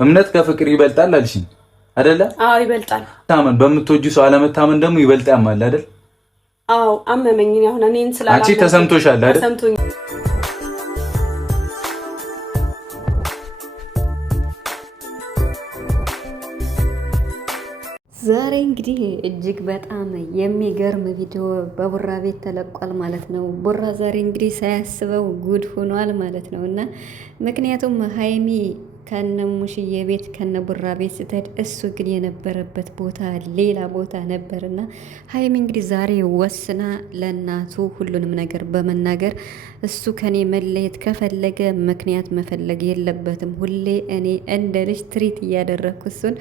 እምነት ከፍቅር ይበልጣል አልሽኝ አይደለ? አዎ ይበልጣል። ታመን በምትወጂ ሰው አለመታመን ደግሞ ይበልጥ ያማል አይደል? አዎ አመመኝ። አሁን እኔን ስላላ አንቺ ተሰምቶሻል አይደል? ተሰምቶኝ ዛሬ እንግዲህ እጅግ በጣም የሚገርም ቪዲዮ በቡራ ቤት ተለቋል ማለት ነው። ቡራ ዛሬ እንግዲህ ሳያስበው ጉድ ሆኗል ማለት ነው። እና ምክንያቱም ሀይሚ ከነ ሙሽዬ ቤት ከነ ቡራ ቤት ስትሄድ እሱ ግን የነበረበት ቦታ ሌላ ቦታ ነበርና ሀይሚ እንግዲህ ዛሬ ወስና ለእናቱ ሁሉንም ነገር በመናገር እሱ ከኔ መለየት ከፈለገ ምክንያት መፈለግ የለበትም። ሁሌ እኔ እንደ ልጅ ትሪት እያደረግኩ እሱን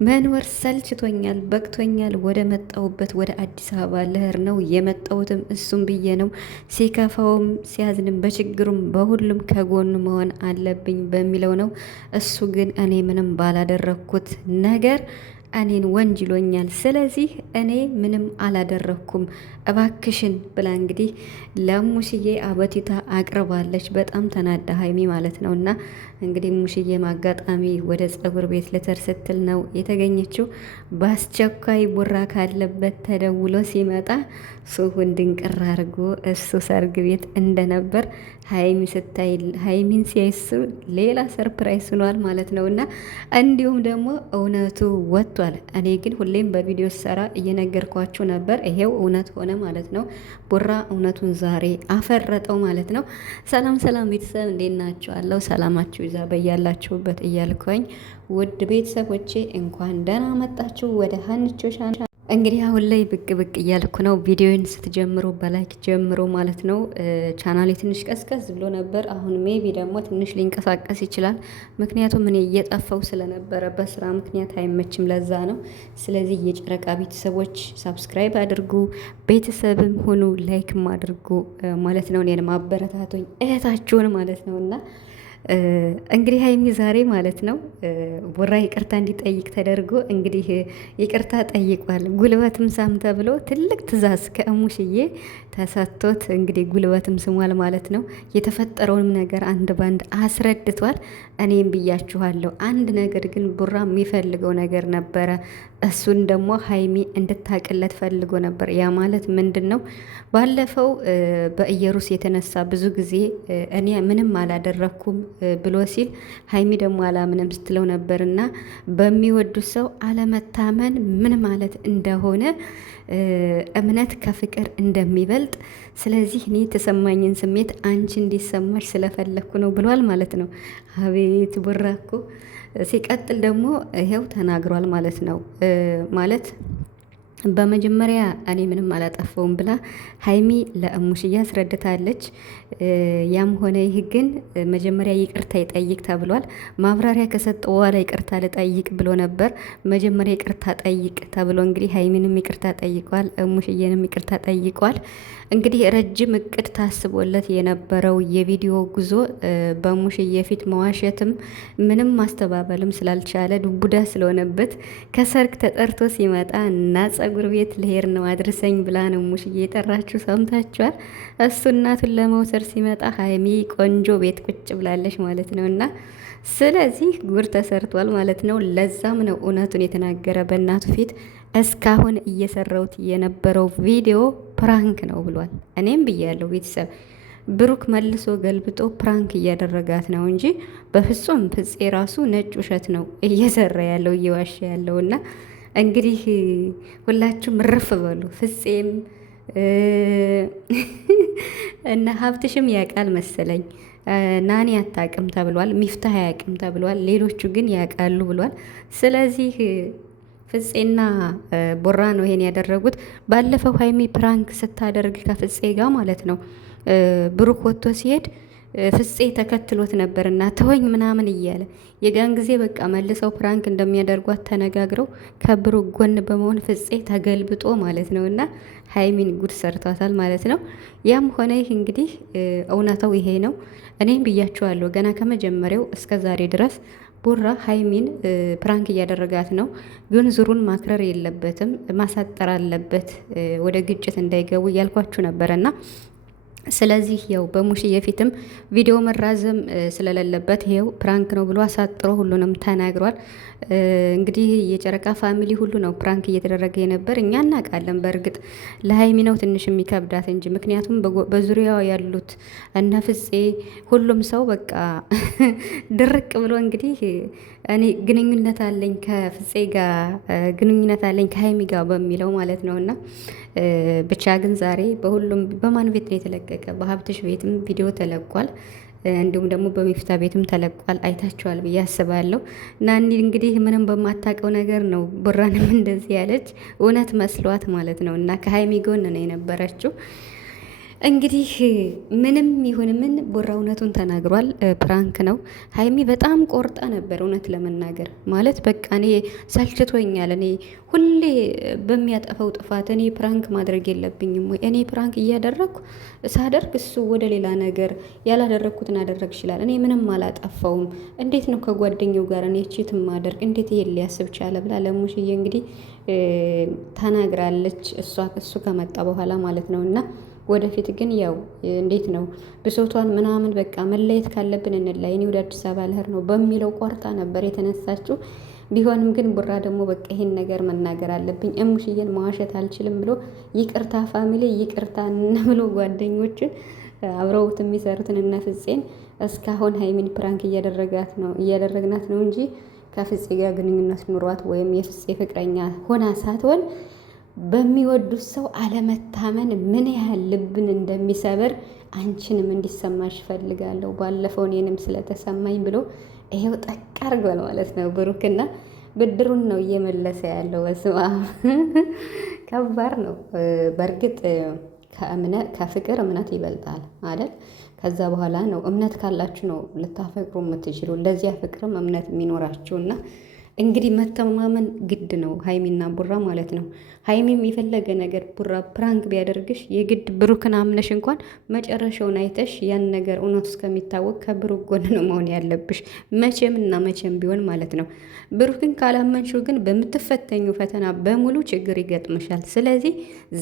መኖር ሰልችቶኛል፣ በቅቶኛል። ወደ መጣሁበት ወደ አዲስ አበባ ልሄድ ነው የመጣሁትም እሱም ብዬ ነው። ሲከፋውም ሲያዝንም በችግሩም በሁሉም ከጎኑ መሆን አለብኝ በሚለው ነው። እሱ ግን እኔ ምንም ባላደረግኩት ነገር እኔን ወንጅሎኛል። ስለዚህ እኔ ምንም አላደረግኩም እባክሽን ብላ እንግዲህ ለሙሽዬ አበቲታ አቅርባለች። በጣም ተናዳ ሀይሚ ማለት ነው። እና እንግዲህ ሙሽዬም አጋጣሚ ወደ ፀጉር ቤት ልትሄድ ስትል ነው የተገኘችው። በአስቸኳይ ቡራ ካለበት ተደውሎ ሲመጣ ሱሁን ድንቅር አድርጎ እሱ ሰርግ ቤት እንደነበር ሀይሚ ስታይ ሀይሚን ሲያይሱ ሌላ ሰርፕራይዝ ሆኗል ማለት ነው። እና እንዲሁም ደግሞ እውነቱ ወጥቷል። እኔ ግን ሁሌም በቪዲዮ ሰራ እየነገርኳችሁ ነበር። ይሄው እውነት ሆነ ማለት ነው። ቡራ እውነቱን ዛሬ አፈረጠው ማለት ነው። ሰላም ሰላም ቤተሰብ እንዴት ናችኋለሁ? ሰላማችሁ ይዛ በያላችሁበት እያልኩኝ ውድ ቤተሰቦቼ እንኳን ደህና መጣችሁ ወደ ሀንቾ ቻናል። እንግዲህ አሁን ላይ ብቅ ብቅ እያልኩ ነው። ቪዲዮን ስትጀምሩ በላይክ ጀምሮ ማለት ነው። ቻናሌ ትንሽ ቀዝቀዝ ብሎ ነበር። አሁን ሜቢ ደግሞ ትንሽ ሊንቀሳቀስ ይችላል። ምክንያቱም እኔ እየጠፋው ስለነበረ በስራ ምክንያት አይመችም፣ ለዛ ነው። ስለዚህ የጨረቃ ቤተሰቦች ሳብስክራይብ አድርጉ፣ ቤተሰብም ሁኑ፣ ላይክም አድርጉ ማለት ነው። እኔንም አበረታቱኝ እህታችሁን ማለት ነው። እና እንግዲህ ሀይሚ ዛሬ ማለት ነው ቡራ ይቅርታ እንዲጠይቅ ተደርጎ እንግዲህ ይቅርታ ጠይቋል። ጉልበትም ሳም ተብሎ ትልቅ ትዕዛዝ ከእሙሽዬ ተሰጥቶት እንግዲህ ጉልበትም ስሟል ማለት ነው። የተፈጠረውንም ነገር አንድ ባንድ አስረድቷል። እኔም ብያችኋለሁ። አንድ ነገር ግን ቡራ የሚፈልገው ነገር ነበረ። እሱን ደግሞ ሀይሚ እንድታቅለት ፈልጎ ነበር። ያ ማለት ምንድን ነው? ባለፈው በኢየሩስ የተነሳ ብዙ ጊዜ እኔ ምንም አላደረኩም ብሎ ሲል ሀይሚ ደግሞ አላምንም ስትለው ነበር። እና በሚወዱት ሰው አለመታመን ምን ማለት እንደሆነ እምነት ከፍቅር እንደሚበልጥ፣ ስለዚህ እኔ የተሰማኝን ስሜት አንቺ እንዲሰማሽ ስለፈለግኩ ነው ብሏል ማለት ነው። አቤት ቡራ እኮ ሲቀጥል ደግሞ ይሄው ተናግሯል ማለት ነው። ማለት በመጀመሪያ እኔ ምንም አላጠፋውም ብላ ሀይሚ ለእሙሽዬ አስረድታለች። ያም ሆነ ይህ ግን መጀመሪያ ይቅርታ ይጠይቅ ተብሏል። ማብራሪያ ከሰጠው በኋላ ይቅርታ ልጠይቅ ብሎ ነበር። መጀመሪያ ይቅርታ ጠይቅ ተብሎ እንግዲህ ሀይሚንም ይቅርታ ጠይቋል፣ እሙሽዬንም ይቅርታ ጠይቋል። እንግዲህ ረጅም እቅድ ታስቦለት የነበረው የቪዲዮ ጉዞ በሙሽዬ ፊት መዋሸትም ምንም ማስተባበልም ስላልቻለ ዱቡዳ ስለሆነበት ከሰርግ ተጠርቶ ሲመጣ እና ፀጉር ቤት ልሄድ ነው አድርሰኝ ብላ ነው ሙሽዬ የጠራችሁ፣ ሰምታችኋል። እሱ እናቱን ለመውሰድ ሲመጣ ሀይሚ ቆንጆ ቤት ቁጭ ብላለች ማለት ነው። እና ስለዚህ ጉር ተሰርቷል ማለት ነው። ለዛም ነው እውነቱን የተናገረ በእናቱ ፊት። እስካሁን እየሰራሁት የነበረው ቪዲዮ ፕራንክ ነው ብሏል። እኔም ብያለሁ ቤተሰብ፣ ብሩክ መልሶ ገልብጦ ፕራንክ እያደረጋት ነው እንጂ በፍጹም ፍፄ ራሱ ነጭ ውሸት ነው እየሰራ ያለው እየዋሸ ያለው። እና እንግዲህ ሁላችሁም እርፍ በሉ። ፍፄም እና ሀብትሽም ያውቃል መሰለኝ። ናኒ አታውቅም ተብሏል፣ ሚፍታህ አያውቅም ተብሏል፣ ሌሎቹ ግን ያውቃሉ ብሏል። ስለዚህ ፍፄና ቡራ ነው ይሄን ያደረጉት። ባለፈው ሀይሚ ፕራንክ ስታደርግ ከፍፄ ጋር ማለት ነው ብሩክ ወጥቶ ሲሄድ ፍፄ ተከትሎት ነበርና ተወኝ ምናምን እያለ የጋን ጊዜ በቃ መልሰው ፕራንክ እንደሚያደርጓት ተነጋግረው ከብሩክ ጎን በመሆን ፍፄ ተገልብጦ ማለት ነው። እና ሀይሚን ጉድ ሰርቷታል ማለት ነው። ያም ሆነ ይህ እንግዲህ እውነታው ይሄ ነው። እኔም ብያችኋለሁ ገና ከመጀመሪያው እስከ ዛሬ ድረስ ቡራ ሀይሚን ፕራንክ እያደረጋት ነው። ግን ዙሩን ማክረር የለበትም፣ ማሳጠር አለበት ወደ ግጭት እንዳይገቡ እያልኳችሁ ነበረና ስለዚህ ያው በሙሽዬ ፊትም ቪዲዮ መራዘም ስለሌለበት ይሄው ፕራንክ ነው ብሎ አሳጥሮ ሁሉንም ተናግሯል። እንግዲህ የጨረቃ ፋሚሊ ሁሉ ነው ፕራንክ እየተደረገ የነበር። እኛ እናውቃለን፣ በእርግጥ ለሀይሚ ነው ትንሽ የሚከብዳት እንጂ ምክንያቱም በዙሪያው ያሉት እነ ፍፄ ሁሉም ሰው በቃ ድርቅ ብሎ እንግዲህ እኔ ግንኙነት አለኝ ከፍፄ ጋር ግንኙነት አለኝ ከሀይሚ ጋር በሚለው ማለት ነው። እና ብቻ ግን ዛሬ በሁሉም በማን ቤት ነው የተለቀቀ? በሀብትሽ ቤትም ቪዲዮ ተለቋል። እንዲሁም ደግሞ በሚፍታ ቤትም ተለቋል። አይታችኋል ብዬ አስባለሁ። እና እንግዲህ ምንም በማታውቀው ነገር ነው ቡራንም እንደዚህ ያለች እውነት መስሏት ማለት ነው። እና ከሀይሚ ጎን ነው የነበረችው። እንግዲህ ምንም ይሁን ምን ቡራ እውነቱን ተናግሯል። ፕራንክ ነው። ሀይሚ በጣም ቆርጣ ነበር እውነት ለመናገር ማለት በቃ እኔ ሰልችቶኛል። እኔ ሁሌ በሚያጠፋው ጥፋት እኔ ፕራንክ ማድረግ የለብኝም ወይ? እኔ ፕራንክ እያደረግኩ ሳደርግ እሱ ወደ ሌላ ነገር ያላደረግኩትን አደረግ ይችላል። እኔ ምንም አላጠፋውም። እንዴት ነው ከጓደኛው ጋር እኔ ቺት ማደርግ? እንዴት ይሄን ሊያስብ ቻለ? ብላ ለሙሽዬ እንግዲህ ተናግራለች። እሱ ከመጣ በኋላ ማለት ነው። እና ወደፊት ግን ያው እንዴት ነው ብሶቷን ምናምን በቃ መለየት ካለብን እንለያይ፣ እኔ ወደ አዲስ አበባ ልሄድ ነው በሚለው ቆርጣ ነበር የተነሳችው። ቢሆንም ግን ቡራ ደግሞ በቃ ይሄን ነገር መናገር አለብኝ እሙሽዬን መዋሸት አልችልም ብሎ ይቅርታ ፋሚሊ ይቅርታ ብሎ ጓደኞችን አብረውት የሚሰሩትን እነ ፍፄን እስካሁን ሀይሚን ፕራንክ እያደረግናት ነው እንጂ ከፍፄ ጋር ግንኙነት ኑሯት ወይም የፍፄ ፍቅረኛ ሆና ሳትሆን በሚወዱት ሰው አለመታመን ምን ያህል ልብን እንደሚሰብር አንቺንም እንዲሰማሽ ፈልጋለሁ። ባለፈው እኔንም ስለተሰማኝ ብሎ ይሄው ጠቅ አድርጓል ማለት ነው። ብሩክና ብድሩን ነው እየመለሰ ያለው። በስማ ከባድ ነው። በእርግጥ ከፍቅር እምነት ይበልጣል አይደል? ከዛ በኋላ ነው እምነት ካላችሁ ነው ልታፈቅሩ የምትችሉ። ለዚያ ፍቅርም እምነት የሚኖራችሁና እንግዲህ መተማመን ግድ ነው። ሀይሚና ቡራ ማለት ነው። ሀይሚም የፈለገ ነገር ቡራ ፕራንክ ቢያደርግሽ የግድ ብሩክን አምነሽ እንኳን መጨረሻውን አይተሽ ያን ነገር እውነቱ እስከሚታወቅ ከብሩክ ጎን ነው መሆን ያለብሽ፣ መቼም እና መቼም ቢሆን ማለት ነው። ብሩክን ካላመንሽው ግን በምትፈተኙ ፈተና በሙሉ ችግር ይገጥምሻል። ስለዚህ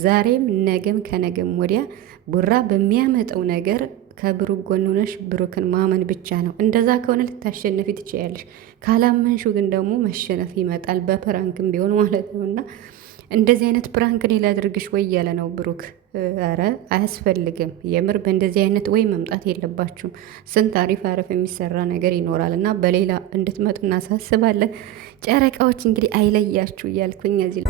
ዛሬም ነገም ከነገም ወዲያ ቡራ በሚያመጣው ነገር ከብሩክ ጎን ሆነሽ ብሩክን ማመን ብቻ ነው። እንደዛ ከሆነ ልታሸነፊ ትችያለሽ። ካላመንሽው ግን ደግሞ መሸነፍ ይመጣል፣ በፕራንክም ቢሆን ማለት ነው። እና እንደዚህ አይነት ፕራንክ እኔ ላድርግሽ ወይ እያለ ነው ብሩክ። ኧረ አያስፈልግም። የምር በእንደዚህ አይነት ወይ መምጣት የለባችሁም። ስንት አሪፍ የሚሰራ ነገር ይኖራል እና በሌላ እንድትመጡ እናሳስባለን። ጨረቃዎች እንግዲህ አይለያችሁ እያልኩኝ እዚህ